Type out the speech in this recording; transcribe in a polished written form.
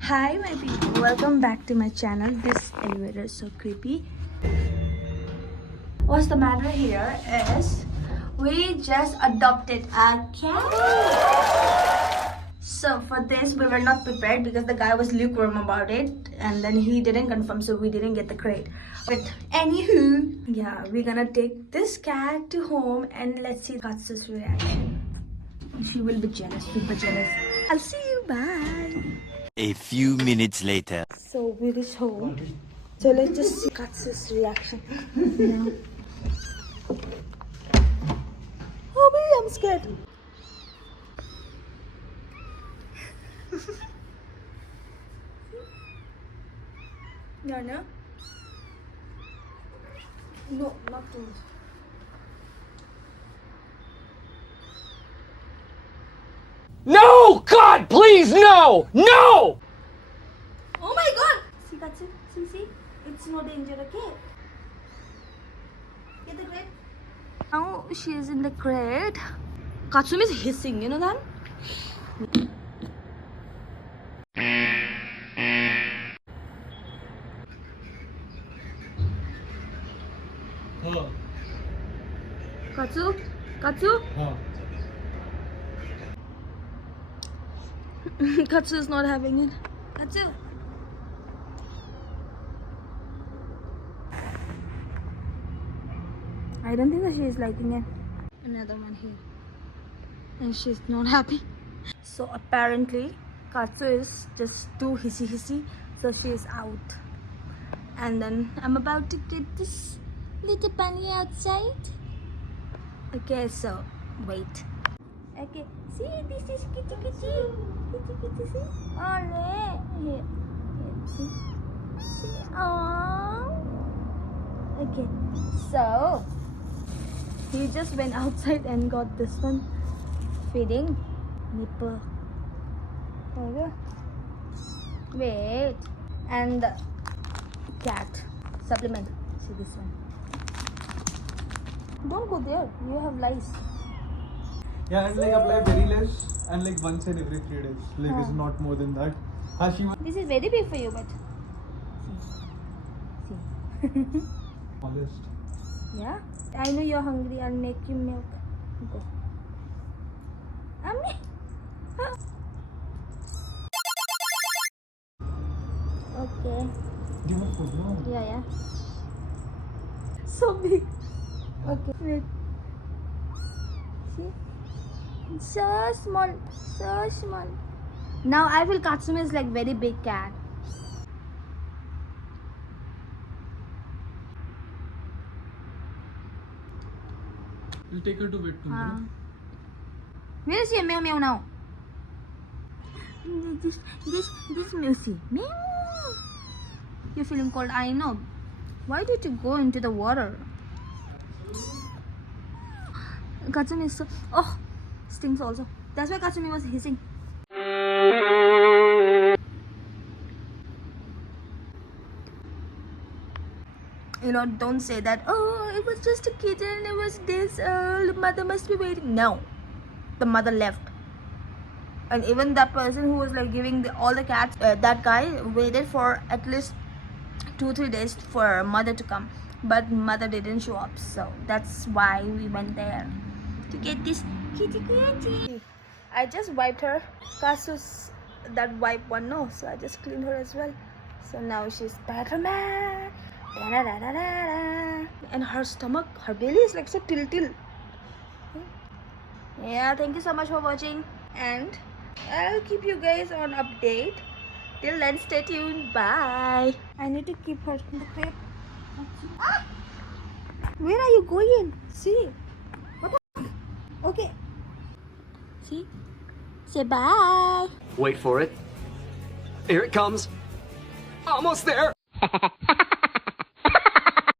Hi my people, welcome back to my channel. This elevator is so creepy. What's the matter here is we just adopted a cat. So for this we were not prepared because the guy was lukewarm about it and then he didn't confirm, so we didn't get the crate. But anywho, yeah, we're gonna take this cat to home and let's see Katsu's reaction. She will be jealous, super jealous. I'll see you, bye. A few minutes later. So we reached home. So let's just see Katsu's reaction. No. Oh baby, I'm scared. No, no. No, not too much. No! God, please, no! No! Oh my god! See, Katsu? See? It's no danger, okay? Get the crate. Now she is in the crate. Katsumi is hissing, you know that? Katsu? Katsu is not having it. Katsu! I don't think that she is liking it. Another one here. And she's not happy. So apparently, Katsu is just too hissy. So she is out. And then I'm about to get this little bunny outside. Okay, so wait. Okay, see, this is kitty. Kitty, see? Oh, here, see? Aww. Okay, so he just went outside and got this one feeding nipple. Okay. Wait, and the cat supplement. See this one. Don't go there. You have lice. Yeah, and like apply very less and like once in every 3 days. Like it's not more than that. She was This is very big for you, but see. smallest. Yeah, I know you're hungry. I'll make you milk. Go. Ami. Okay. Give her food, no? Yeah. So big. Okay. Wait. See? So small. Now I feel Katsumi is like very big cat. We'll take her to vet tomorrow. Where is your meow now? This Missy. Meow. You're feeling cold, I know. Why did you go into the water? Katsumi is so... Oh, stings also. That's why Katsumi was hissing. You know, don't say that, oh, it was just a kitten, it was this, mother must be waiting. No, the mother left. And even that person who was like giving all the cats, that guy waited for at least 2-3 days for mother to come. But mother didn't show up, so that's why we went there to get this kitty. I just wiped her. Kasu's that wipe one, no, so I just cleaned her as well. So now she's Spider-Man. And her stomach, her belly is like so till. Yeah, thank you so much for watching, and I'll keep you guys on update. Till then, stay tuned. Bye. I need to keep her in the crate. Ah! Where are you going? See? What the? Okay. See? Say bye. Wait for it. Here it comes. Almost there.